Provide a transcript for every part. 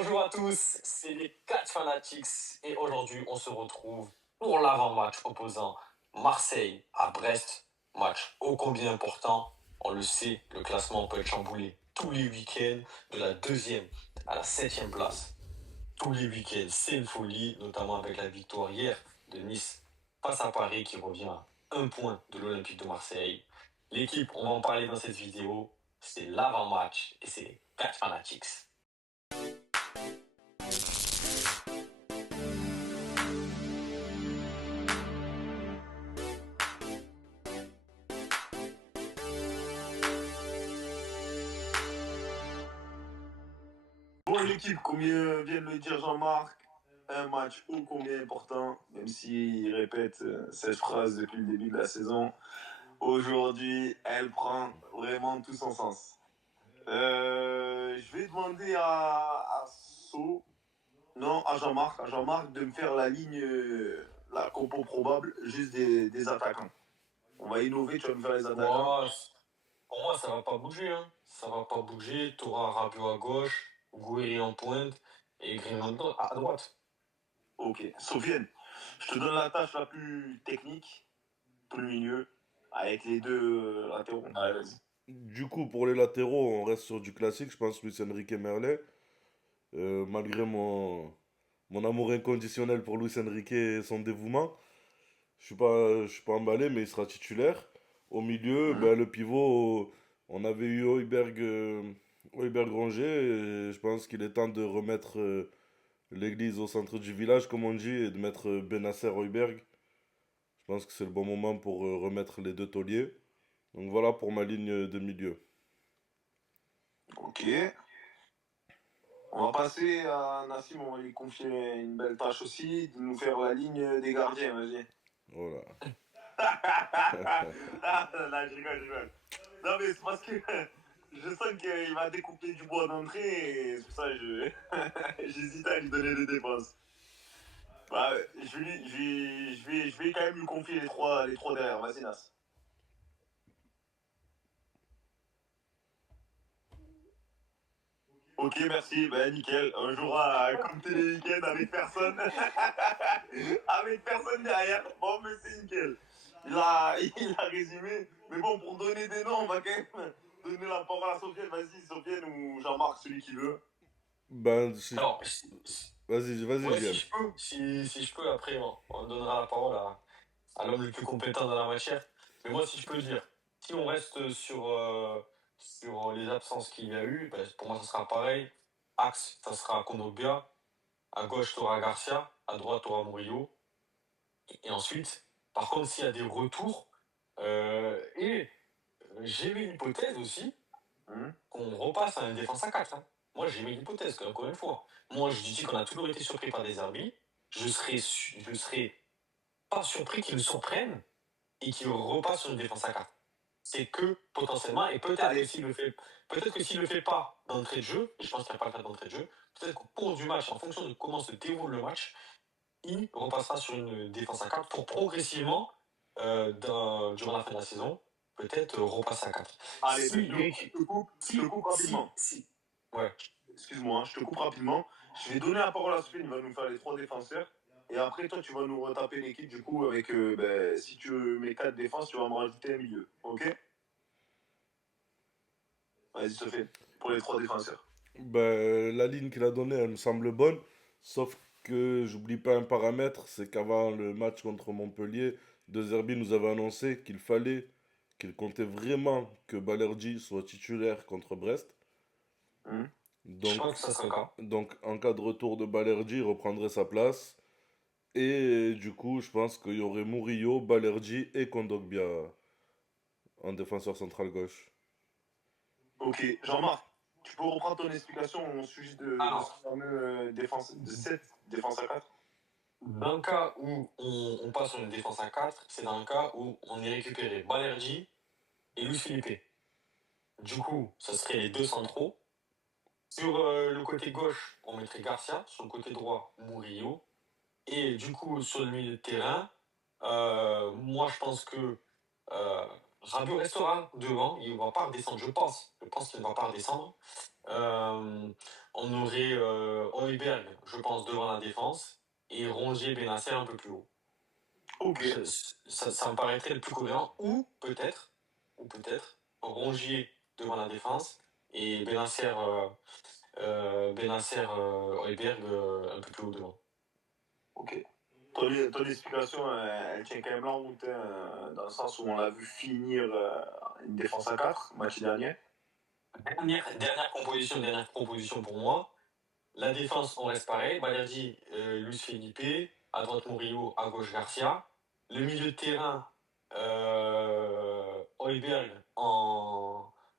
Bonjour à tous, c'est les 4 Fanatics et aujourd'hui on se retrouve pour l'avant-match opposant Marseille à Brest. Match ô combien important, on le sait, le classement peut être chamboulé tous les week-ends de la 2e à la 7e place. Tous les week-ends, c'est une folie, notamment avec la victoire hier de Nice face à Paris qui revient à 1 point de l'Olympique de Marseille. L'équipe, on va en parler dans cette vidéo, c'est l'avant-match et c'est les 4 Fanatics. Bon, l'équipe, comme vient de le dire Jean-Marc, un match ô combien important, même s'il répète cette phrase depuis le début de la saison. Aujourd'hui, elle prend vraiment tout son sens. Je vais demander à Jean-Marc de me faire la ligne, la compo probable, juste des attaquants. On va innover, tu vas me faire les attaquants. Ouais, pour moi, ça va pas bouger. Hein. Ça va pas bouger. Tu auras Rabiot à gauche, Gouiri en pointe et Grimaldo à droite. Ok. Sofiane, je te donne la tâche la plus technique, tout le milieu, avec les deux latéraux. Allez, vas-y. Du coup, pour les latéraux, on reste sur du classique. Je pense Luis Enrique Merlet. Malgré mon amour inconditionnel pour Luis Enrique et son dévouement, je suis pas emballé, mais il sera titulaire. Au milieu, le pivot, on avait eu Højbjerg Rongier. Et je pense qu'il est temps de remettre l'église au centre du village, comme on dit, et de mettre Benasser Højbjerg. Je pense que c'est le bon moment pour remettre les deux tauliers. Donc voilà pour ma ligne de milieu. Ok. On va passer à Nassim, on va lui confier une belle tâche aussi, de nous faire la ligne des gardiens, vas-y. Voilà. Ah, là, je rigole. Non, mais c'est parce que je sens qu'il va découper du bois d'entrée et c'est pour ça que j'hésite à lui donner les dépenses. Bah, je vais quand même lui confier les trois derrière, vas-y Nas. Ok, merci, ben nickel. Un jour à compter les week-ends avec personne. Avec personne derrière. Bon, mais c'est nickel. Il a résumé. Mais bon, pour donner des noms, on va quand même donner la parole à Sofiane. Vas-y, Sofiane ou Jean-Marc, celui qui veut. Ben, si... Alors, Vas-y, ouais, si JM. je peux, si je peux, après, on donnera la parole à l'homme le plus compétent dans la matière. Mais moi, si je peux dire, si on reste sur les absences qu'il y a eu, ben, pour moi, ça sera pareil. Axe, ça sera Kondogbia. À gauche, tu auras Garcia. À droite, tu auras Murillo. Et ensuite, par contre, s'il y a des retours, j'ai mis l'hypothèse aussi qu'on repasse à une défense à 4. Hein. Moi, j'ai mis l'hypothèse qu'encore une fois, moi, je dis qu'on a toujours été surpris par des arbitres. Je serais pas surpris qu'ils nous surprennent et qu'ils repassent sur une défense à 4. C'est que potentiellement, et peut-être que s'il le fait pas d'entrée de jeu, et je pense qu'il n'y a pas le cas d'entrée de jeu, peut-être qu'au cours du match, en fonction de comment se déroule le match, il repassera sur une défense à 4 pour progressivement, durant la fin de la saison, peut-être repasser à 4. Allez, Si, je te coupe rapidement. Ouais. Excuse-moi, je te coupe rapidement. Je vais donner la parole à Sofiane, il va nous faire les trois défenseurs. Et après, toi, tu vas nous retaper l'équipe, du coup, avec, si tu mets 4 défenses, tu vas me rajouter un milieu. Ok? Vas-y, Sofiane, pour les trois défenseurs. Ben, la ligne qu'il a donnée, elle me semble bonne. Sauf que j'oublie pas un paramètre, c'est qu'avant le match contre Montpellier, De Zerbi nous avait annoncé qu'il comptait vraiment que Balerdi soit titulaire contre Brest. Je Donc, pense que ça sera le cas. donc, en cas de retour de Balerdi, il reprendrait sa place. Et du coup, je pense qu'il y aurait Murillo, Balerdi et Kondogbia en défenseur central gauche. Ok, Jean-Marc, tu peux reprendre ton explication au sujet de ce fameux de cette défense à 4? Dans le cas où on passe sur une défense à 4, c'est dans le cas où on est récupéré Balerdi et Luis Felipe. Du coup, ça serait les deux centraux. Sur le côté gauche, on mettrait Garcia. Sur le côté droit, Murillo. Et du coup, sur le milieu de terrain, moi je pense que Rabiot restera devant, il ne va pas redescendre, je pense. Je pense qu'il ne va pas redescendre. On aurait Højbjerg, je pense, devant la défense, et Rongier Benasser un peu plus haut. Ok. Ça me paraîtrait le plus cohérent, ou peut-être, Rongier devant la défense, et Benasser, Højbjerg un peu plus haut devant. Ok. Ton explication, elle tient quand même la route, hein, dans le sens où on l'a vu finir une défense à 4, match dernier. Dernière proposition pour moi. La défense, on reste pareil. Balerdi, Luis Felipe, à droite Murillo, à gauche Garcia. Le milieu de terrain, Højbjerg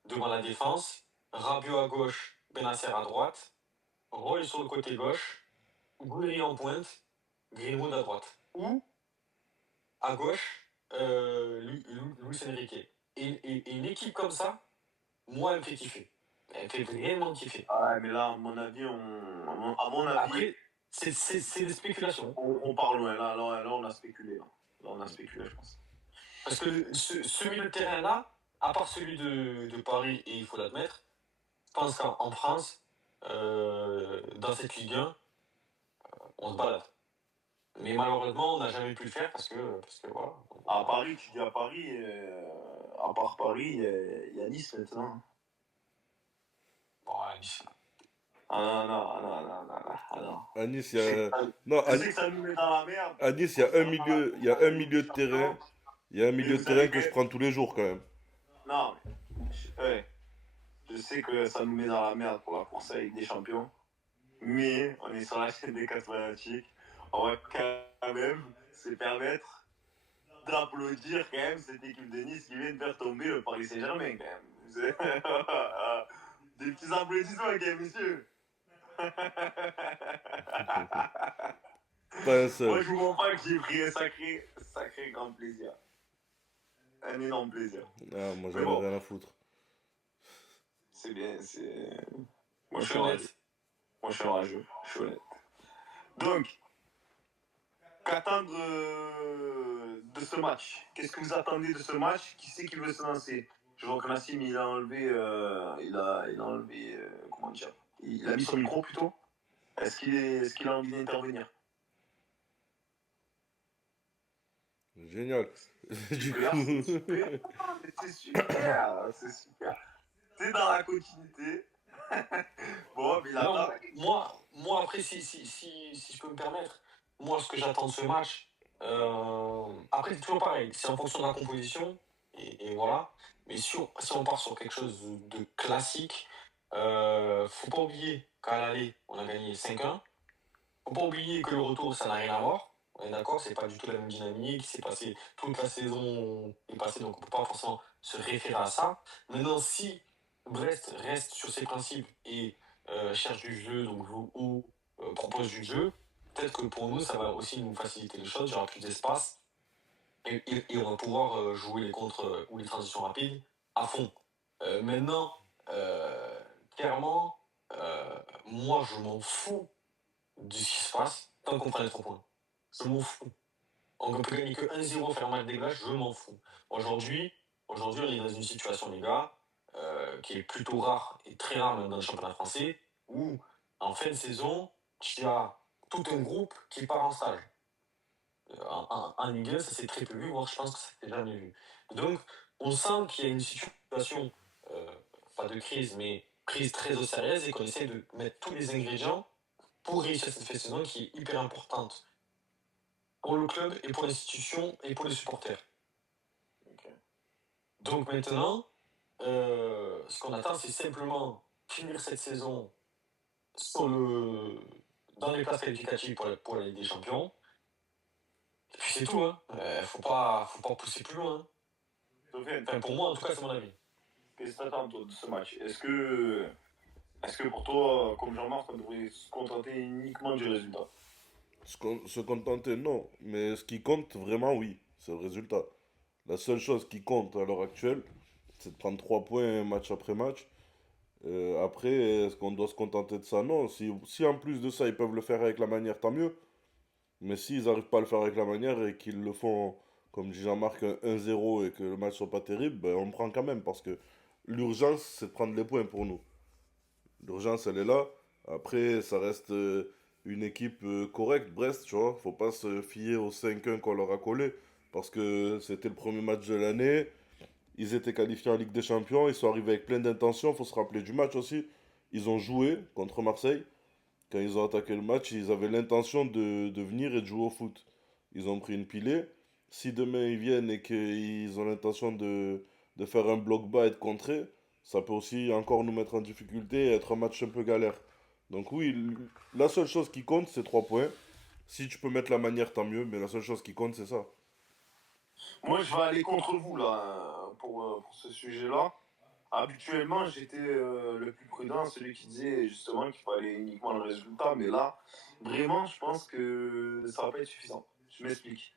devant la défense. Rabiot à gauche, Benasser à droite. Roy sur le côté gauche. Gouiri en pointe. Greenwood à droite. Ou à gauche, Luis Enrique. Et une équipe comme ça, moi, elle me fait kiffer. Elle me fait vraiment kiffer. Ah, mais là, à mon avis, Après, c'est des spéculations. On part loin. Là, on a spéculé. Là, on a spéculé, je pense. Parce que ce milieu de terrain-là, à part celui de Paris, et il faut l'admettre, je pense qu'en France, dans cette Ligue 1, on se balade. Mais malheureusement, on n'a jamais pu le faire parce que voilà. À Paris, tu dis à Paris, à part Paris, il y a Nice maintenant. Bon, Nice. Ah non. À Nice, il y a. Non, Je sais que ça nous met dans la merde. à Nice, il y a un milieu de terrain. Il y a un milieu de terrain que je prends tous les jours quand même. Non, je sais que ça nous met dans la merde pour la course avec des champions. Mais on est sur la chaîne des 4 fanatiques. On va quand même se permettre d'applaudir quand même cette équipe de Nice qui vient de faire tomber le Paris Saint-Germain quand même. Des petits applaudissements quand même, messieurs. Pas un seul. Moi, je vous mens pas que j'ai pris un sacré grand plaisir. Un énorme plaisir. Ah, moi, j'en ai rien à foutre. C'est bien, c'est. Moi, je suis honnête. Je suis honnête. Donc, qu'attendre de ce match? Qu'est-ce que vous attendez de ce match? Qui c'est qui veut se lancer? Je vois que Nassim, il a enlevé. Comment dire? Il a mis son micro plutôt. Est-ce qu'il a envie d'intervenir? Génial. Du coup. C'est super. C'est dans la continuité. Bon, mais là. Moi, après, si je peux me permettre, moi, ce que j'attends de ce match, après, c'est toujours pareil, c'est en fonction de la composition, et voilà. Mais si on part sur quelque chose de classique, faut pas oublier qu'à l'aller, on a gagné 5-1. Faut pas oublier que le retour, ça n'a rien à voir. On est d'accord, c'est pas du tout la même dynamique, c'est passé, toute la saison est passée, donc on peut pas forcément se référer à ça. Maintenant, si Brest reste sur ses principes et cherche du jeu, donc joue ou propose du jeu, peut-être que pour nous, ça va aussi nous faciliter les choses, il y aura plus d'espace et on va pouvoir jouer les contres ou les transitions rapides à fond. Maintenant, clairement, moi, je m'en fous de ce qui se passe tant qu'on prend les 3 points. Je m'en fous. On peut gagner que 1-0, faire un match dégage, je m'en fous. Aujourd'hui, on est dans une situation, les gars, qui est plutôt rare et très rare même dans le championnat français, où en fin de saison, tu as tout un groupe qui part en stage. En Ligue 1, ça s'est très peu vu, voire je pense que ça s'est jamais vu. Donc, on sent qu'il y a une situation, pas de crise, mais prise très au sérieux et qu'on essaie de mettre tous les ingrédients pour réussir cette saison qui est hyper importante pour le club et pour l'institution et pour les supporters. Okay. Donc maintenant, ce qu'on attend, c'est simplement finir cette saison dans les places qualificatives pour la Ligue des Champions. Et puis c'est tout, hein. Faut pas pousser plus loin. Enfin, pour moi, en tout cas, c'est mon avis. Qu'est-ce que t'attends de ce match? Est-ce que pour toi, comme Jean-Marc, on devrait se contenter uniquement du résultat? Se contenter, non. Mais ce qui compte vraiment, oui, c'est le résultat. La seule chose qui compte à l'heure actuelle, c'est de prendre 3 points match après match. Après, est-ce qu'on doit se contenter de ça? Non. Si en plus de ça, ils peuvent le faire avec la manière, tant mieux. Mais s'ils n'arrivent pas à le faire avec la manière et qu'ils le font comme dit Jean-Marc, un 1-0 et que le match soit pas terrible, ben, on prend quand même parce que l'urgence, c'est de prendre les points pour nous. L'urgence, elle est là. Après, ça reste une équipe correcte, Brest, tu vois. Faut pas se fier au 5-1 qu'on leur a collé parce que c'était le premier match de l'année. Ils étaient qualifiés en Ligue des Champions, ils sont arrivés avec plein d'intentions, faut se rappeler du match aussi. Ils ont joué contre Marseille. Quand ils ont attaqué le match, ils avaient l'intention de venir et de jouer au foot. Ils ont pris une pilée. Si demain ils viennent et qu'ils ont l'intention de faire un bloc bas et de contrer, ça peut aussi encore nous mettre en difficulté et être un match un peu galère. Donc oui, la seule chose qui compte, c'est 3 points. Si tu peux mettre la manière, tant mieux, mais la seule chose qui compte, c'est ça. Moi, je vais aller contre vous là pour ce sujet-là. Habituellement, j'étais le plus prudent, celui qui disait justement qu'il fallait uniquement le résultat. Mais là, vraiment, je pense que ça va pas être suffisant. Je m'explique.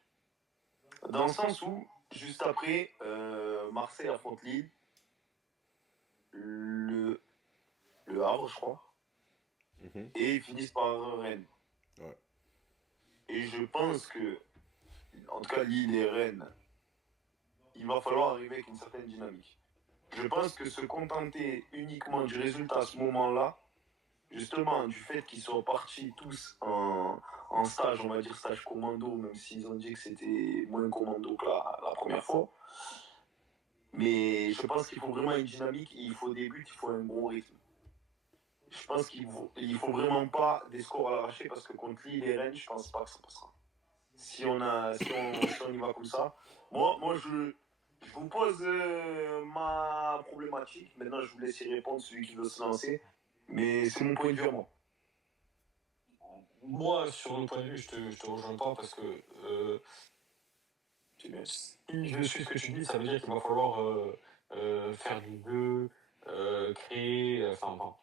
Dans le sens où, juste après, Marseille affronte Lille, le, le Havre, je crois, Mhm. et ils finissent par Rennes. Ouais. Et je pense que, en tout cas, Lille et Rennes, il va falloir arriver avec une certaine dynamique. Je pense que se contenter uniquement du résultat à ce moment-là, justement, du fait qu'ils soient partis tous en stage, on va dire stage commando, même s'ils ont dit que c'était moins commando que la première fois. Mais je pense qu'il faut vraiment une dynamique, il faut des buts, il faut un bon rythme. Je pense qu'il faut vraiment pas des scores à l'arraché parce que contre Lille et Rennes, je pense pas que ça passera. Si on y va comme ça, moi je vous pose ma problématique. Maintenant, je vous laisse y répondre, celui qui veut se lancer. Mais c'est mon point de vue à moi. Moi, sur le point de vue, je te rejoins pas parce que si je suis ce que tu dis, ça veut dire qu'il va falloir faire du jeu, créer, enfin, bon,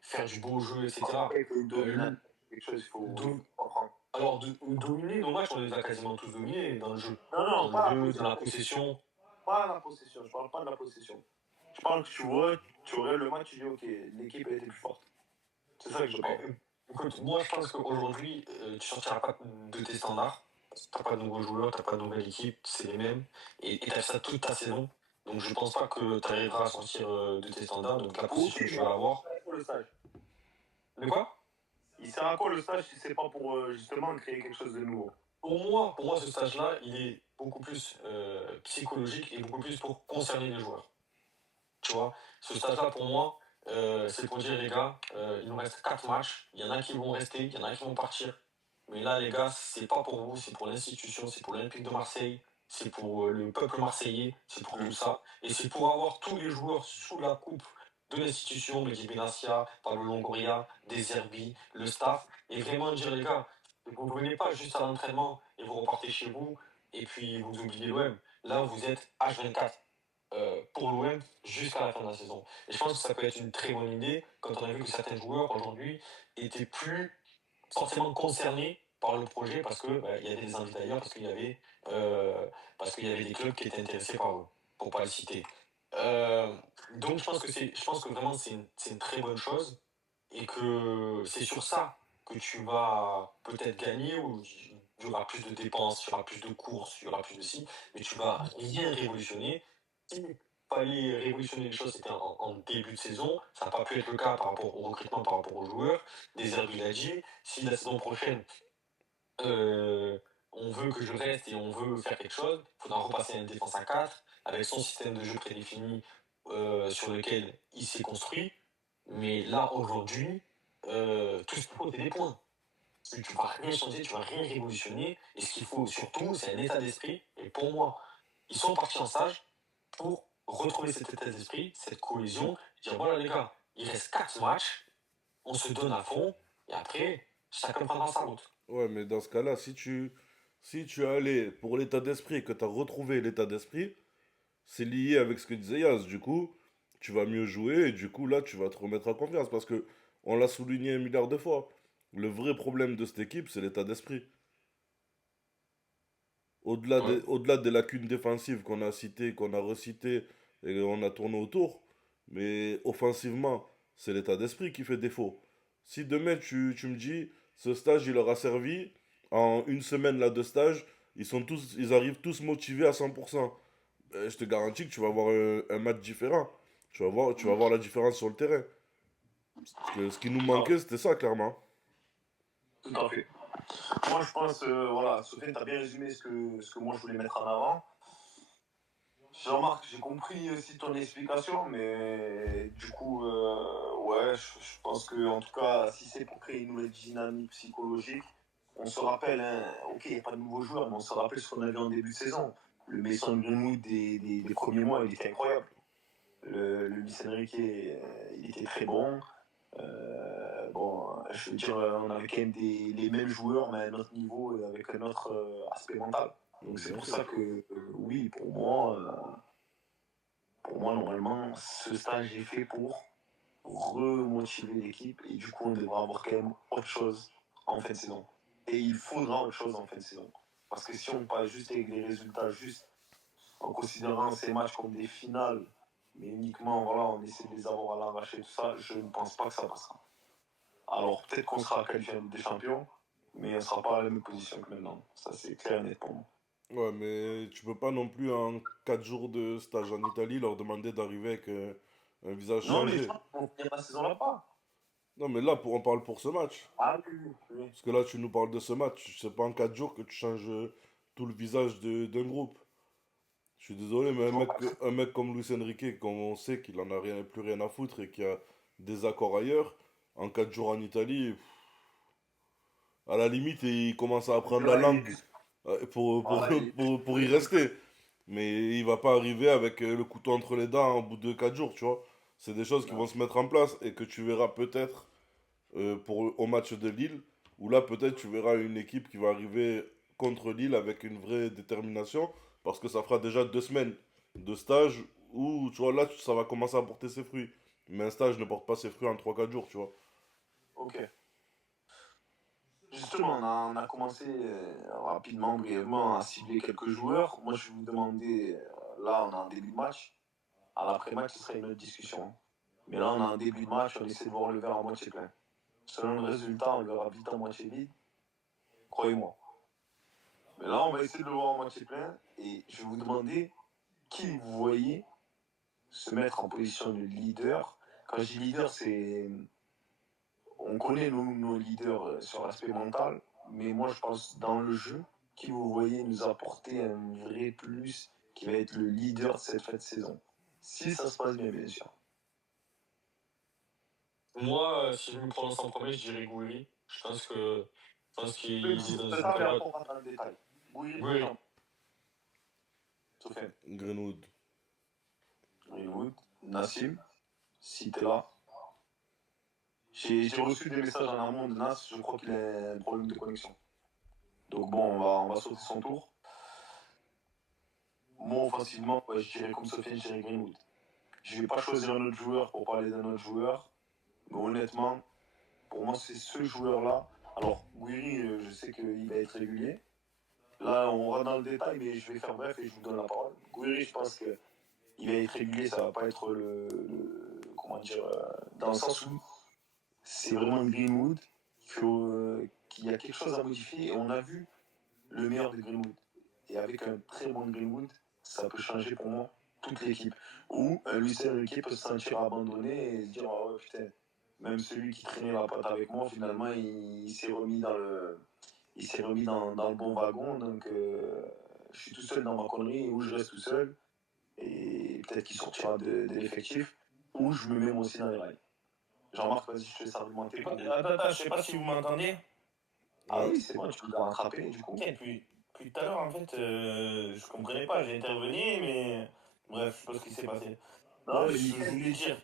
faire du beau jeu, etc. Après, il faut une dominante. Euh, Quelque chose, il faut do- comprendre. alors, dominer nos matchs, on les a quasiment tous dominés dans le jeu. Non, Dans non, le pas la jeu, dans la possession. possession. Pas la possession. Je parle pas de la possession. Je parle que tu vois, tu aurais le match, tu dis, ok, l'équipe a été plus forte. C'est ça que je parle. Écoute, moi, je pense qu'aujourd'hui, tu sortiras pas de tes standards. T'as pas de nouveaux joueurs, t'as pas de nouvelle équipe, c'est les mêmes. Et t'as ça toute ta saison. Donc, je pense pas que tu arriveras à sortir de tes standards. Donc, la Ok, position que tu mais vas avoir. pour le stage. De quoi? Il sert à quoi le stage si c'est pas pour justement créer quelque chose de nouveau? Pour moi, ce stage-là, il est beaucoup plus psychologique et beaucoup plus pour concerner les joueurs. Tu vois, ce stage-là, pour moi, c'est pour dire, les gars, il nous reste 4 matchs. Il y en a qui vont rester, il y en a qui vont partir. Mais là, les gars, c'est pas pour vous, c'est pour l'institution, c'est pour l'Olympique de Marseille, c'est pour le peuple marseillais, c'est pour tout ça. Et c'est pour avoir tous les joueurs sous la coupe de l'institution, Mehdi Benassia, Pablo Longoria, Deserbi, le staff, et vraiment dire, les gars, vous ne venez pas juste à l'entraînement et vous repartez chez vous, et puis vous oubliez l'OM. Là, vous êtes H24 pour l'OM jusqu'à la fin de la saison. Et je pense que ça peut être une très bonne idée quand on a vu que certains joueurs aujourd'hui étaient plus forcément concernés par le projet parce que il y avait des envies d'ailleurs, euh, parce qu'il y avait des clubs qui étaient intéressés par eux, pour pas le citer. Euh, donc je pense que vraiment c'est une très bonne chose et que c'est sur ça que tu vas peut-être gagner ou il y aura plus de dépenses, il y aura plus de courses, il y aura plus de ci, mais tu vas rien révolutionner. S'il fallait révolutionner les choses, c'était en début de saison, ça n'a pas pu être le cas par rapport au recrutement, par rapport aux joueurs, des Herbes il a dit, si la saison prochaine euh, on veut que je reste et on veut faire quelque chose, il faudra repasser à une défense à 4 avec son système de jeu prédéfini sur lequel il s'est construit. Mais là, aujourd'hui, tout ce qu'il faut, c'est des points. Tu ne vas rien changer, tu ne vas rien révolutionner. Et ce qu'il faut surtout, c'est un état d'esprit. Et pour moi, ils sont partis en stage pour retrouver cet état d'esprit, cette cohésion. Dire voilà, les gars, il reste 4 matchs, on se donne à fond. Et après, chacun prendra sa route. Ouais, mais dans ce cas-là, si tu es allé pour l'état d'esprit et que tu as retrouvé l'état d'esprit, c'est lié avec ce que disait Yaz. Du coup, tu vas mieux jouer et du coup, là, tu vas te remettre en confiance parce que on l'a souligné un milliard de fois. Le vrai problème de cette équipe, c'est l'état d'esprit. Ouais. Au-delà des lacunes défensives qu'on a citées, qu'on a recitées et on a tourné autour, mais offensivement, c'est l'état d'esprit qui fait défaut. Si demain tu me dis, ce stage il leur a servi, en une semaine là de stage, ils arrivent tous motivés à 100%. Je te garantis que tu vas avoir un match différent. Tu vas voir la différence sur le terrain. Parce que ce qui nous Tout à, manquait, c'était ça, clairement. tout à fait. Moi, je pense, voilà, Sofiane, tu as bien résumé ce que moi je voulais mettre en avant. Jean-Marc, j'ai compris aussi ton explication, mais du coup, ouais, je pense que, en tout cas, si c'est pour créer une nouvelle dynamique psychologique, on se rappelle, hein, ok, il n'y a pas de nouveaux joueurs, mais on se rappelle ce qu'on a vu en début de saison. Le Mason Greenwood des premiers mois, il était incroyable. Le Luis Enrique, il était très bon. Bon, je veux dire, on avait quand même les mêmes joueurs, mais à un autre niveau et avec un autre aspect mental. Donc c'est Bien pour sûr. ça que, oui, pour moi, normalement, ce stage est fait pour remotiver l'équipe et du coup, on devra avoir quand même autre chose en fin de saison. Et il faudra autre chose en fin de saison. Parce que si on passe juste avec les résultats justes, en considérant ces matchs comme des finales, mais uniquement, voilà, on essaie de les avoir à l'arraché, tout ça, je ne pense pas que ça passera. Alors peut-être qu'on sera qualifié en Ligue des Champions, mais on ne sera pas à la même position que maintenant. Ça, c'est clair et net pour moi. Ouais, mais tu peux pas non plus en 4 jours de stage en Italie leur demander d'arriver avec un visage Non, mais je changé. pense qu'on finira la saison là-bas. Non, mais là, on parle pour ce match. Ah oui, oui, oui. Parce que là, tu nous parles de ce match. C'est pas en 4 jours que tu changes tout le visage d'un groupe. Je suis désolé, mais Tu vois, un mec comme Luis Enrique, comme on sait qu'il en a plus rien à foutre et qu'il y a des accords ailleurs, en 4 jours en Italie, à la limite, il commence à c'est apprendre la vrai, langue voilà, pour y rester. Mais il va pas arriver avec le couteau entre les dents au bout de 4 jours, tu vois. C'est des choses qui vont non. se mettre en place et que tu verras peut-être au match de Lille, où là peut-être tu verras une équipe qui va arriver contre Lille avec une vraie détermination, parce que ça fera déjà 2 semaines de stage où, tu vois, là ça va commencer à porter ses fruits. Mais un stage ne porte pas ses fruits en 3 4 jours, tu vois. Ok. Justement, on a commencé rapidement, brièvement, à cibler quelques joueurs. Moi, je vais vous demander, là, on a un début de match. À l'après-match, ce serait une autre discussion. Mais là, on a un début de match, on essaie de voir le verre à moitié plein. Selon le résultat, on le verra vite à moitié vide, croyez-moi. Mais là, on va essayer de le voir à moitié plein. Et je vais vous demander qui vous voyez se mettre en position de leader. Quand je dis leader, c'est. On connaît nos leaders sur l'aspect mental, mais moi, je pense dans le jeu, qui vous voyez nous apporter un vrai plus, qui va être le leader de cette fin de saison. Si ça se passe bien, bien sûr. Moi, si je me prononce en premier, je dirais Gouiri. Je pense qu'il Même est si dans ça, une mais après, période. on rentre dans le détail. Oui, Oui, non. Sofiane, Greenwood. Greenwood, Nassim, si t'es là. J'ai reçu des messages en amont de Nas, je crois qu'il a un problème de connexion. Donc bon, on va sauter son tour. Moi, offensivement, ouais, je dirais comme Sofiane, je dirais Greenwood. Je ne vais pas choisir un autre joueur pour parler d'un autre joueur, mais honnêtement, pour moi, c'est ce joueur-là. Alors, Guiri, je sais qu'il va être régulier. Là, on va dans le détail, mais je vais faire bref et je vous donne la parole. Guiri, je pense qu'il va être régulier, ça va pas être comment dire, dans le sens où c'est vraiment Greenwood qu'il y a quelque chose à modifier et on a vu le meilleur de Greenwood. Et avec un très bon Greenwood, ça peut changer pour moi toute l'équipe. Ou un Luis Enrique peut se sentir abandonné et se dire ah ouais putain, même celui qui traînait la patte avec moi, finalement il s'est remis dans le bon wagon. Donc je suis tout seul dans ma connerie ou je reste tout seul et peut-être qu'il sortira de l'effectif ou je me mets moi aussi dans les rails. Jean-Marc, vas-y, je te laisse argumenter pour vous. Attends, je sais pas si vous m'entendez. Ah Ouais. oui, c'est bon, tu peux rattraper du coup. Ok, depuis tout à l'heure, en fait, je comprenais pas. J'ai intervenu, mais bref, je sais pas ce qui s'est passé. Non, Bref, mais je nickel. voulais dire,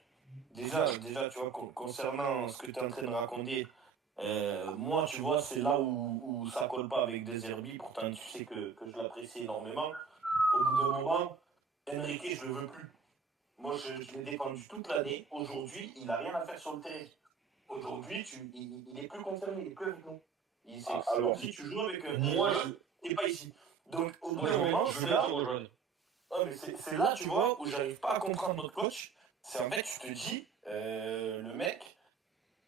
déjà, tu vois, concernant ce que tu es en train de raconter, moi, tu vois, c'est là où ça colle pas avec des Zerbi. Pourtant, tu sais que je l'apprécie énormément. Au bout d'un moment, Enrique, je le veux plus. Moi, je l'ai défendu toute l'année. Aujourd'hui, il a rien à faire sur le terrain. Aujourd'hui, il est plus concerné, il est plus avec nous. Ah, C'est comme alors, si tu joues avec un moi, joueur et pas ici. Donc, au bout moi d'un moment, je veux c'est bien te là, rejoindre. mais c'est là, tu vois, où j'arrive pas à comprendre notre coach. C'est en fait, tu te dis, le mec,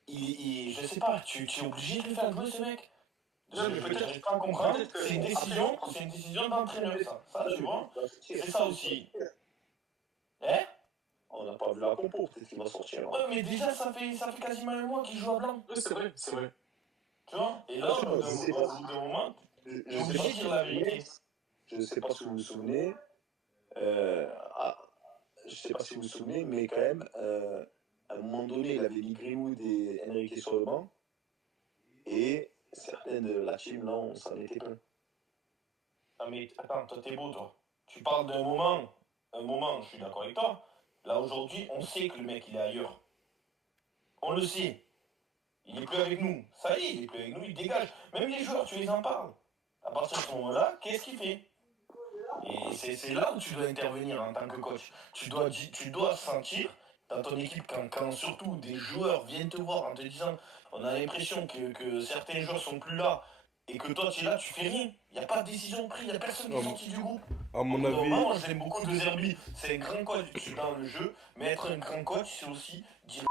je sais pas, tu es obligé de le faire jouer ce mec. Déjà, mais peut-être j'arrive pas à comprendre. C'est une décision d'entraîneur, ça. Ça, tu vois. C'est ça aussi. Hein? On n'a pas vu la compo, peut-être qu'il va sortir. Hein. Ouais, mais déjà, ça fait quasiment un mois qu'il joue à blanc. Oui, c'est vrai, c'est vrai. Tu vois? Et là, au bout d'un moment, t'es obligé de dire la vérité. Je ne sais pas si vous vous souvenez. Je ne sais pas si vous vous souvenez, mais quand même, à un moment donné, il avait mis Greenwood et Enrique sur le banc. Et certains de la team, là, on s'en était pas. Non, mais attends, toi, t'es beau, toi. Tu parles d'un moment, je suis d'accord avec toi. Là, aujourd'hui, on sait que le mec, il est ailleurs. On le sait. Il est plus avec nous. Ça y est, il est plus avec nous, il dégage. Même les joueurs, tu les en parles. À partir de ce moment-là, qu'est-ce qu'il fait? Et c'est là où tu dois intervenir en tant que coach. Tu dois sentir dans ton équipe, quand surtout des joueurs viennent te voir en te disant on a l'impression que certains joueurs sont plus là et que toi tu es là, tu fais rien. Il n'y a pas de décision prise, il n'y a personne qui est sorti du groupe. À mon Au bout d'un avis, moment, moi je l'aime beaucoup de Zerbi. C'est un grand coach dans le jeu, mais être un grand coach, c'est aussi dire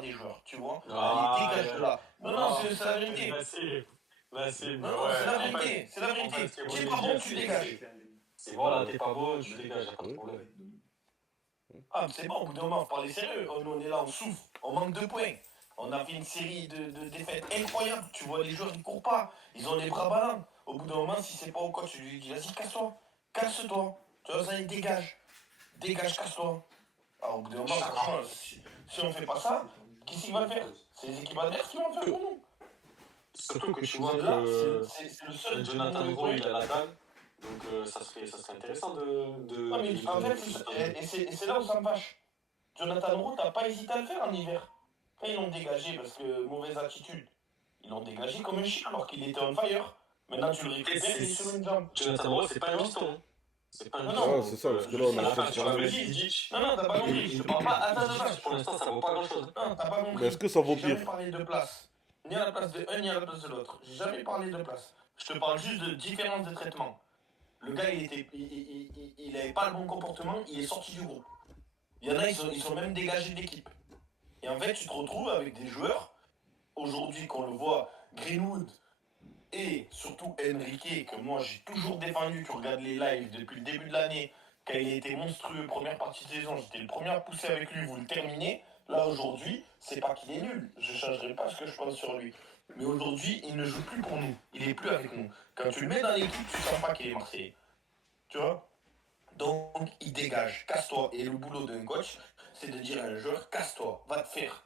des joueurs, tu vois. Allez, dégage de là. Non, c'est la vérité. Non, c'est la vérité. C'est la vérité. Tu es pas bon, tu dégages. C'est voilà, t'es pas beau, tu dégages, y'a pas de problème. Ah, mais c'est bon, au bout d'un moment, faut parler sérieux. On est là, on souffre, on manque de points. On a fait une série de défaites incroyables. Tu vois, les joueurs, ils courent pas. Ils ont les bras ballants. Au bout d'un moment, si c'est pas au coach, tu lui dis, vas-y, casse-toi. Casse-toi. Tu vois, ça y est, dégage. Dégage, casse-toi. Alors, au bout d'un moment, franchement, si on fait pas ça, qui c'est qui va le faire? C'est les équipes adverses qui vont le faire pour nous. Surtout que tu vois C'est là, que c'est le seul. Jonathan Gros, il a la dalle. Donc ça serait intéressant de. Ah, mais en fait, et c'est là où ça me fâche. Jonathan Roux, t'as pas hésité à le faire en hiver. Quand ils l'ont dégagé parce que mauvaise attitude, ils l'ont dégagé comme un chien alors qu'il était on fire. Maintenant tu le récupères, il est sur une jambe. Jonathan Gros, c'est pas un piston. Hein. C'est pas un Non, ah, c'est ça, parce que là, on à a la fin, fait tu vas me dire, Non, t'as pas compris. Je te parle pas à ta place. Pour l'instant, ça vaut pas grand chose. Non, t'as pas compris. Mais est-ce que ça vaut J'ai jamais pire? parlé de place. Ni à la place de un, ni à la place de l'autre. J'ai jamais parlé de place. Je te parle juste de différence de traitement. Le gars, il avait pas le bon comportement, il est sorti du groupe. Il y en a, ils sont même dégagés de l'équipe. Et en fait, tu te retrouves avec des joueurs, aujourd'hui qu'on le voit, Greenwood et surtout Enrique, que moi j'ai toujours défendu, tu regardes les lives depuis le début de l'année, quand il a été monstrueux, première partie de saison, j'étais le premier à pousser avec lui, vous le terminez. Là aujourd'hui, c'est pas qu'il est nul, je changerai pas ce que je pense sur lui. Mais aujourd'hui, il ne joue plus pour nous, il est plus avec nous. Quand tu le mets dans l'équipe, tu sens pas qu'il est Marseillais. Tu vois? Donc, il dégage, casse-toi. Et le boulot d'un coach, c'est de dire à un joueur, casse-toi, va te faire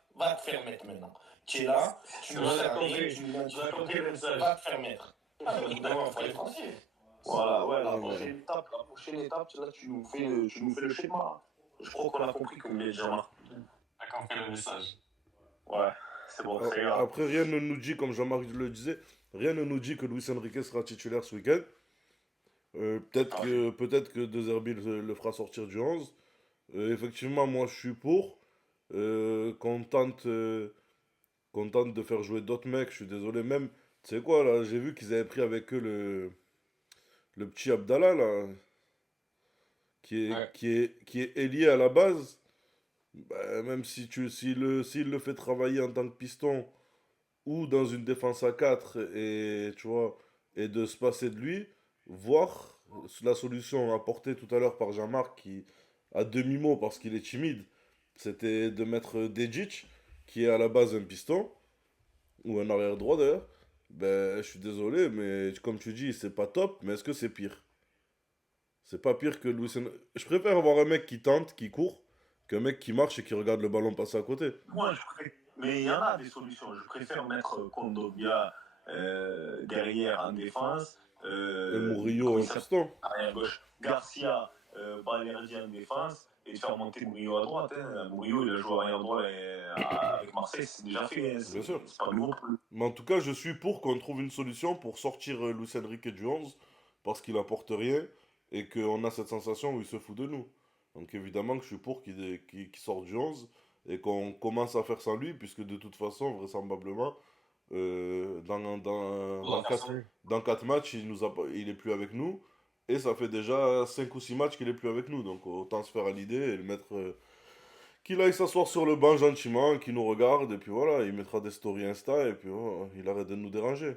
mettre maintenant. Tu es là, tu me sers rien, tu va te faire mettre. Ah, mais évidemment, il faut aller tranquille. Voilà, ouais, la prochaine étape, là, tu nous fais le schéma. Je crois qu'on a compris combien de gens. T'as compris le message. Ouais, c'est bon, c'est grave. Après, rien ne nous dit, comme Jean-Marc le disait, rien ne nous dit que Luis Enrique sera titulaire ce week-end. Peut-être que De Zerbi le fera sortir du 11. Effectivement, moi je suis pour. Qu'on tente de faire jouer d'autres mecs. Je suis désolé, même. Tu sais quoi, là, j'ai vu qu'ils avaient pris avec eux le petit Abdallah, là, Ouais. qui est ailier à la base. Bah, même si s'il le fait travailler en tant que piston ou dans une défense à 4 et tu vois et de se passer de lui, voir la solution apportée tout à l'heure par Jean-Marc qui a demi-mot parce qu'il est timide, c'était de mettre Dejic qui est à la base un piston ou un arrière droit d'ailleurs. Ben, je suis désolé, mais comme tu dis, c'est pas top, mais est-ce que c'est pire? C'est pas pire que Luis Enrique. Je préfère avoir un mec qui tente, qui court, qu'un mec qui marche et qui regarde le ballon passer à côté. Moi, mais il y en a des solutions. Je préfère mettre Kondogbia derrière en défense. Et Murillo en piston. Arrière gauche. Garcia, Balerdi en défense. Et de faire monter Murillo à droite. Hein. Murillo, il a joué arrière droit avec Marseille, c'est déjà fait. Hein. Bien sûr. C'est pas nouveau plus. Mais en tout cas, je suis pour qu'on trouve une solution pour sortir Luis Enrique du 11 parce qu'il apporte rien et qu'on a cette sensation où il se fout de nous. Donc évidemment que je suis pour qu'il sorte du 11 et qu'on commence à faire sans lui puisque de toute façon, vraisemblablement, dans 4 matchs, il est plus avec nous et ça fait déjà 5 ou 6 matchs qu'il est plus avec nous. Donc autant se faire à l'idée et le mettre... qu'il aille s'asseoir sur le banc gentiment, qu'il nous regarde, et puis voilà, il mettra des stories Insta, et puis voilà, il arrête de nous déranger.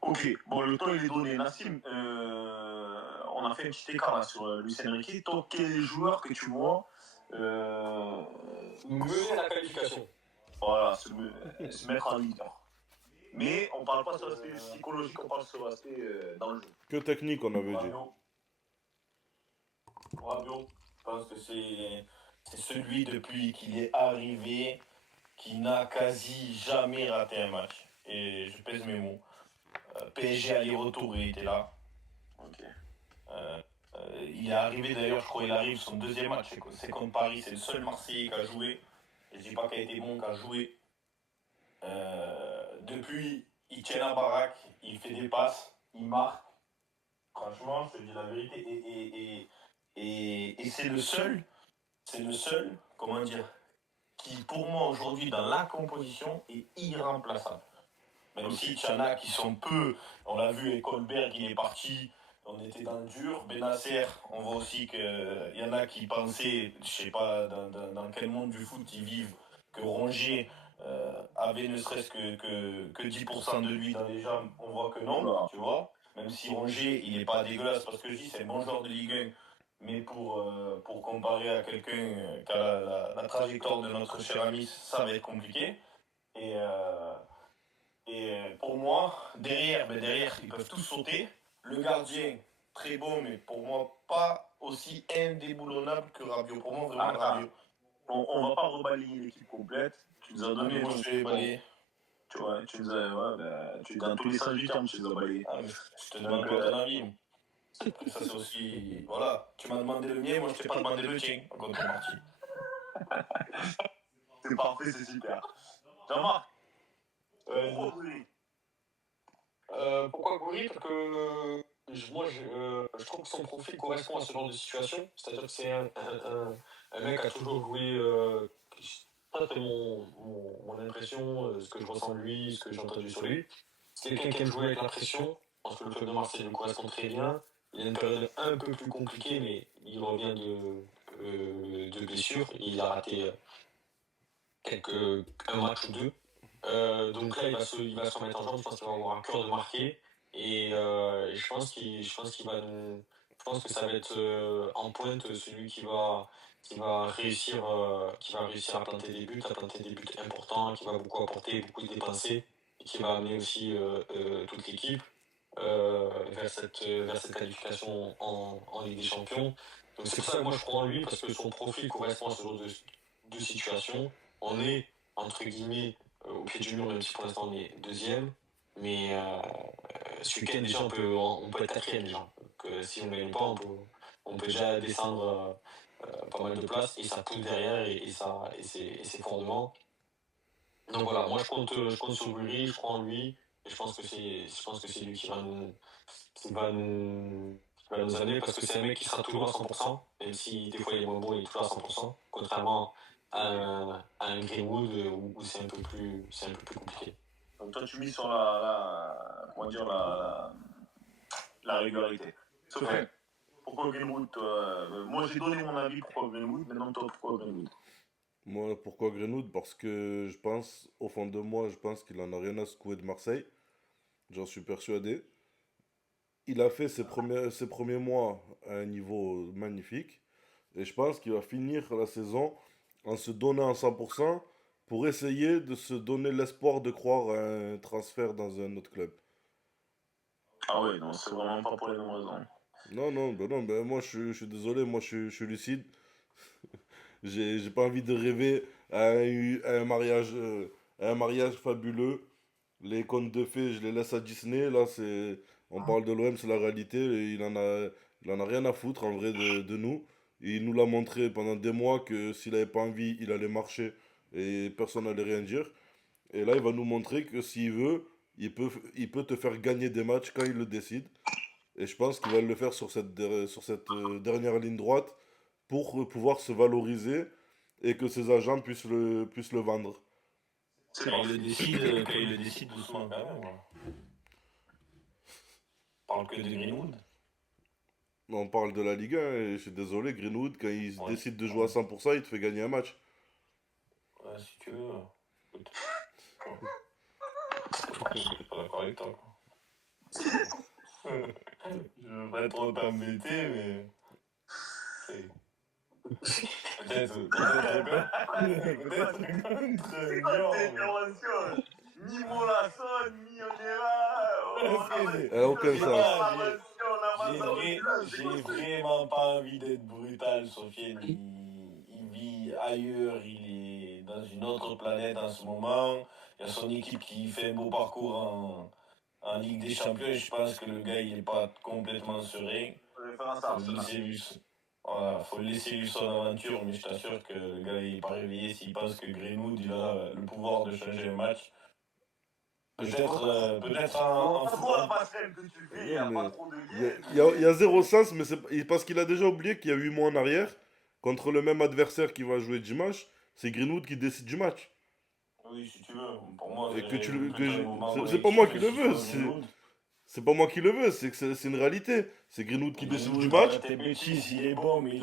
Ok, bon, le temps il est donné. Nassim, on a fait un petit écart là sur Luis Enrique. Toi, quel joueur que tu vois Mener la qualification. voilà, se mettre en leader. Mais on parle pas sur l'aspect psychologique, on parle sur l'aspect dans le jeu. Que technique, on avait dit. Rabiot, je pense que c'est celui depuis qu'il est arrivé qui n'a quasi jamais raté un match. Et je pèse mes mots. PSG aller-retour, il était là. Ok. Il est arrivé d'ailleurs, je crois qu'il arrive son deuxième match. C'est contre Paris, c'est le seul Marseillais qui a joué. Et je dis pas qu'il a été bon, qui a joué. Depuis, il tient la baraque, il fait des passes, il marque. Franchement, je te dis la vérité. Et c'est le seul, comment dire, qui pour moi aujourd'hui dans la composition est irremplaçable. Même si il y en a qui sont peu, on l'a vu avec Colbert, il est parti, on était dans le dur. Benasser, on voit aussi qu'il y en a qui pensaient, je sais pas dans quel monde du foot ils vivent, que Rongier avait ne serait-ce que 10% de lui dans les jambes. On voit que non, tu vois. Même si Rongier, il n'est pas dégueulasse, parce que je dis, c'est un bon joueur de Ligue 1. Mais pour comparer à quelqu'un qui a la trajectoire de notre cher ami, ça va être compliqué. Et, pour moi, derrière, ils peuvent tous sauter. Le gardien, très bon, mais pour moi, pas aussi indéboulonnable que Rabiot. Pour moi, vraiment Rabiot. On va pas rebalayer l'équipe complète. Tu nous as donné. Moi, je vais balayer. Tu vois, tu nous as. Dans tous les sens du terme, tu nous as balayé. Je te demande pas ton avis. Après, ça, c'est aussi. Voilà. Tu m'as demandé le mien, moi, je t'ai pas demandé le tien, en contrepartie. C'est parfait, c'est super. Jean-Marc, pourquoi Gouiri Pourquoi Gouiri? Parce que je trouve que son profil correspond à ce genre de situation. C'est-à-dire que c'est un mec qui a toujours joué. Ça, c'est mon impression, ce que je ressens de lui, ce que j'ai entendu sur lui. C'est quelqu'un qui aime jouer avec la pression. Je pense que le club de Marseille lui correspond très bien. Il a une période un peu plus compliquée, mais il revient de blessure. Il a raté un match ou deux. Donc là, il va se remettre en jambe. Je pense qu'il va avoir un cœur de marquer. Et je pense je pense que ça va être en pointe celui qui va réussir à planter des buts, importants, qui va beaucoup apporter, beaucoup dépenser, et qui va amener aussi toute l'équipe vers cette qualification en Ligue des Champions. Donc c'est pour ça que moi je prends lui, parce que son profil correspond à ce genre de situation. On est, entre guillemets, au pied du mur, même si pour l'instant on est deuxième. Mais ce week-end, déjà, on peut être quatrième déjà. Donc, si on ne gagne pas, on peut déjà descendre pas mal de places, et ça pousse derrière, et c'est fondement. Donc voilà, moi je compte sur Gouiri, je crois en lui, et je pense que c'est lui qui va nous amener, parce que c'est un mec qui sera toujours à 100%, même si des fois il est moins bon, il est toujours à 100%, contrairement à un Greenwood où c'est un peu plus compliqué. Donc toi, tu mises sur comment dire, la régularité. Sofiane, pourquoi Greenwood moi, j'ai donné mon avis pourquoi Greenwood, maintenant toi, pourquoi Greenwood Moi, pourquoi Greenwood? Parce que je pense, au fond de moi, je pense qu'il en a rien à secouer de Marseille. J'en suis persuadé. Il a fait ses premiers mois à un niveau magnifique. Et je pense qu'il va finir la saison en se donnant à 100% pour essayer de se donner l'espoir de croire à un transfert dans un autre club. Ah ouais, non, c'est vraiment pas pour les mêmes raisons. Non, moi je suis désolé, moi je suis lucide. J'ai pas envie de rêver à un mariage fabuleux. Les contes de fées, je les laisse à Disney. Là, on parle de l'OM, c'est la réalité. Et il en a rien à foutre en vrai de nous. Et il nous l'a montré pendant des mois que s'il avait pas envie, il allait marcher et personne n'allait rien dire. Et là, il va nous montrer que s'il veut, il peut te faire gagner des matchs quand il le décide. Et je pense qu'il va le faire sur cette dernière ligne droite pour pouvoir se valoriser et que ses agents puissent le vendre. Quand il le décide doucement quand même. On parle que de Greenwood. On parle de la Ligue 1 et je suis désolé, Greenwood, quand il décide de jouer à 100%, il te fait gagner un match. Ouais, si tu veux. Écoute. Je suis pas d'accord avec toi. Je veux pas trop t'embêter, mais. Peut-être contre C'est quoi Niort, cette mais. intervention? Ni Molasson, ni Onera. Elle a aucun sens. J'ai vraiment pas envie d'être brutal, Sofiane. Il vit ailleurs, il est dans une autre planète en ce moment. Il y a son équipe qui fait un beau parcours en Ligue des Champions et je pense que le gars il est pas complètement serein. Faut le laisser vivre son aventure, mais je t'assure que le gars il est pas réveillé s'il pense que Greenwood il a le pouvoir de changer un match. Peut-être en passerelle que tu fais, il n'y a pas trop de Il y a zéro sens, mais c'est parce qu'il a déjà oublié qu'il y a 8 mois en arrière, contre le même adversaire qui va jouer dimanche, c'est Greenwood qui décide du match. Oui, si tu veux. Pour moi, Et que tu le- plutôt que un moment je- c'est pas moi qui le collectif, veux, ce soit Greenwood. c'est pas moi qui le veux, c'est que c'est une réalité. C'est Greenwood qui décide du match. Tes bêtises, il est bon, mais il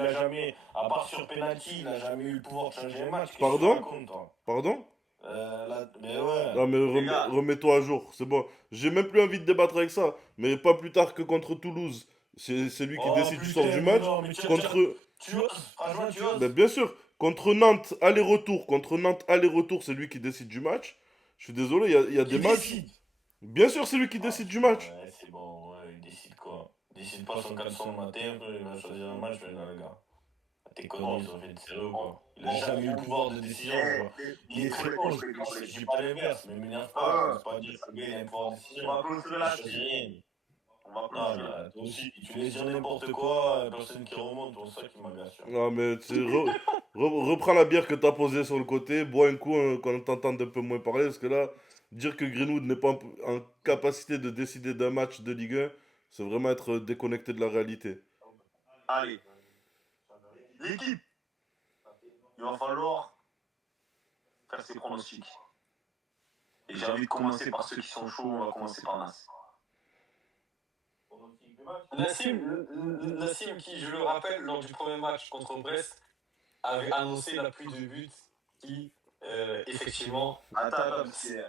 a jamais, à part sur penalty, il a jamais eu le pouvoir de changer un match. Qu'est-ce que tu Pardon racontes, toi Pardon Mais ouais. Non mais gars. remets-toi à jour, c'est bon. J'ai même plus envie de débattre avec ça, mais pas plus tard que contre Toulouse. C'est lui qui Oh, décide du putain, sort du mais match. non, mais Contre, tu oses, franchement, tu oses. ben, bien sûr, contre Nantes, aller-retour, c'est lui qui décide du match. Je suis désolé, il y a des Qui matchs. décide Bien sûr, c'est lui qui décide du match. Ouais, c'est bon, ouais, il décide quoi? Il décide pas son caleçon le matin, après, il va choisir un match, mais non, les gars. Tes conneries, ils ont fait de sérieux, quoi. Il a jamais eu le pouvoir de décision, quoi. Il est très bon, je dis pas l'inverse, mais m'énerve pas. C'est pas dire que le gars il a un pouvoir de décision. On va clôturer Il la choisit rien. On va Non, clôturer. mais toi aussi, tu laisses dire n'importe quoi, personne qui remonte, c'est ça qui m'agace. Non mais reprends la bière que t'as posée sur le côté, bois un coup quand on t'entende un peu moins parler, parce que là, dire que Greenwood n'est pas en capacité de décider d'un match de Ligue 1, c'est vraiment être déconnecté de la réalité. Allez. L'équipe. Il va falloir faire ses pronostics. Et j'ai envie de commencer par ceux qui sont chauds. On va commencer par Nas. Nassim, qui, je le rappelle, lors du premier match contre Brest, avait annoncé la pluie de buts qui, effectivement, Attends, c'est.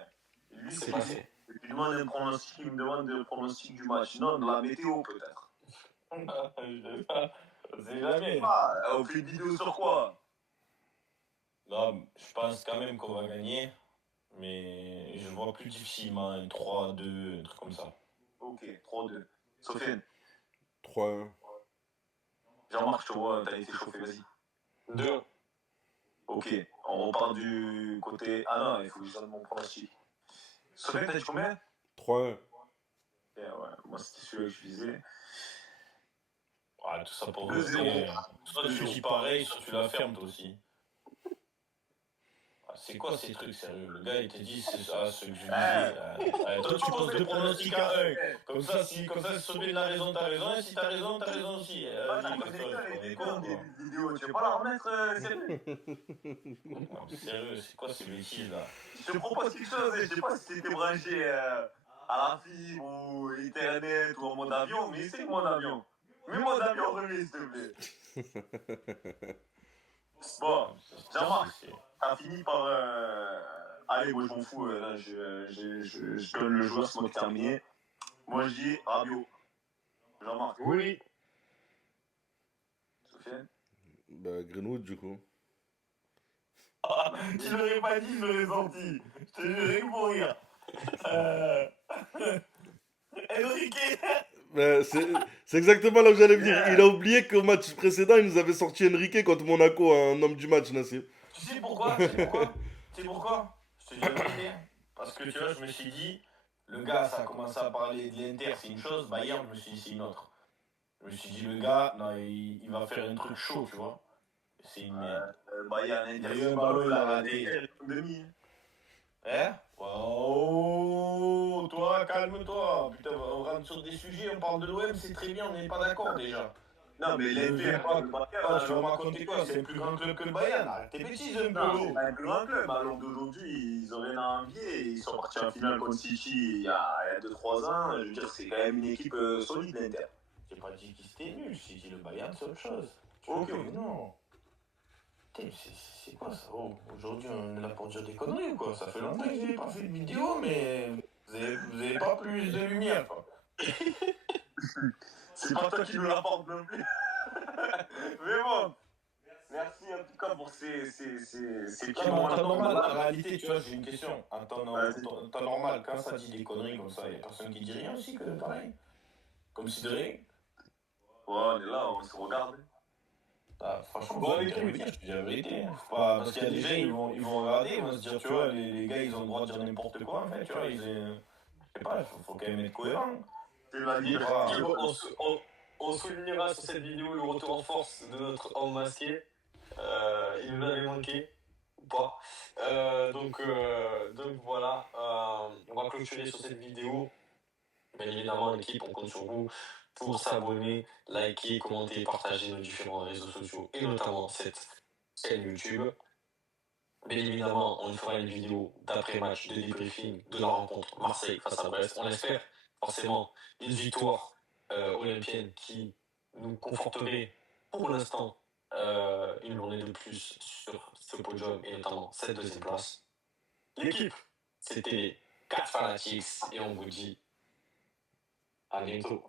Lui, s'est c'est passé. il demande un pronostic, il me demande le pronostic du match. Non, de la météo peut-être. Je sais jamais. On fait une vidéo sur quoi? Non, je pense quand même qu'on va gagner, mais je vois plus difficilement un 3-2, un truc comme ça. Ok, 3-2. Sofiane, 3-1. Jean-Marc, je te vois, t'as été chauffé, vas-y. 2. Ok, on repart du côté. Ah non, il faut que je donne mon pronostic. Sofiane, t'as dit combien? 3-1. Ouais, moi c'était celui que je visais. Ouais, tout ça pour 2-0. Soit tu dis pareil, soit tu la fermes toi aussi. C'est quoi ces trucs sérieux? Le gars il te dit c'est ça ce que je disais. Toi tu poses deux pronostics à 1. Comme ça si Sofiane a raison, t'as raison. Et si t'as raison aussi. On est con quoi. Vidéo, tu veux pas la remettre, sérieux? Sérieux, c'est quoi ces bêtises là? Je te propose quelque chose, je sais pas si t'étais branché à la fibre ou internet ou en mode avion, mais c'est mon avion. Mets mode avion remis, s'il te plaît. Bon, Jean-Marc, t'as fini par. Allez, moi je m'en fous, là, je donne le joueur, c'est moi qui terminé. Moi je dis Rabiot. Jean-Marc. Oui. Sofiane. Bah, Greenwood du coup. Tu l'aurais pas dit, je l'aurais senti. Je te jure, rien que pour rire. Enrique. C'est exactement là où j'allais venir. Il a oublié qu'au match précédent, il nous avait sorti Enrique contre Monaco, un homme du match, Nassim. Tu sais pourquoi? Tu sais pourquoi? Je te dis la vérité. Parce que tu vois, je me suis dit, le gars, ça a commencé à parler de l'Inter, c'est une chose, Bayern, je me suis dit, c'est une autre. Je me suis dit, le gars, non, il va faire un truc chaud, tu vois. C'est une merde. Bayern, Il a eu un ballon, il a raté. Demi. Hein? Oh, toi, calme-toi. Putain, on rentre sur des sujets, on parle de l'OM, c'est très bien, on n'est pas d'accord déjà. Non, mais l'Inter, tu vas me raconter quoi? C'est un plus grand club que le Bayern. Arrête tes bêtises un peu. Non, c'est pas un plus grand club. À l'heure d'aujourd'hui, ils ont rien à envier. Ils sont partis en finale contre City il y a 2-3 ans. Je veux dire, c'est quand même une équipe solide, l'Inter. J'ai pas dit qu'ils étaient nuls, j'ai dit le Bayern, c'est autre chose. Ok, mais non. Putain, c'est quoi ça? Oh, aujourd'hui, on est là pour dire des conneries ou quoi? Ça fait longtemps que j'ai pas fait de vidéo, mais. Vous avez pas plus de lumière, quoi. C'est pas toi qui nous l'apporte non plus. Mais bon, merci en tout cas pour ces petits Non, mais en moments. temps normal, en réalité, tu vois, j'ai une question. En temps normal, quand ça dit des conneries comme ça, il y a personne qui dit rien aussi, que pareil. Comme si de rien. Ouais, on est là, on se regarde. Ah, franchement, vous avez qu'à me dire, je te dis la vérité. Hein. Pas, parce qu'il y a des gens, ils vont regarder, ils vont se dire, tu vois, les gars, ils ont le droit de dire n'importe quoi, en fait, tu vois, je sais pas, faut quand même être cohérent. C'est la Et, liberté. on soulignera sur cette vidéo le retour en force de notre homme masqué. Il nous avait manqué, ou pas. Donc voilà, on va clôturer sur cette vidéo. Bien évidemment, l'équipe, on compte sur vous pour s'abonner, liker, commenter, partager nos différents réseaux sociaux et notamment cette chaîne YouTube. Bien évidemment, on fera une vidéo d'après-match, de débriefing de la rencontre Marseille face à Brest. On espère forcément une victoire olympienne qui nous conforterait pour l'instant une journée de plus sur ce podium et notamment cette deuxième place. L'équipe, c'était 4 Fanatics et on vous dit à bientôt.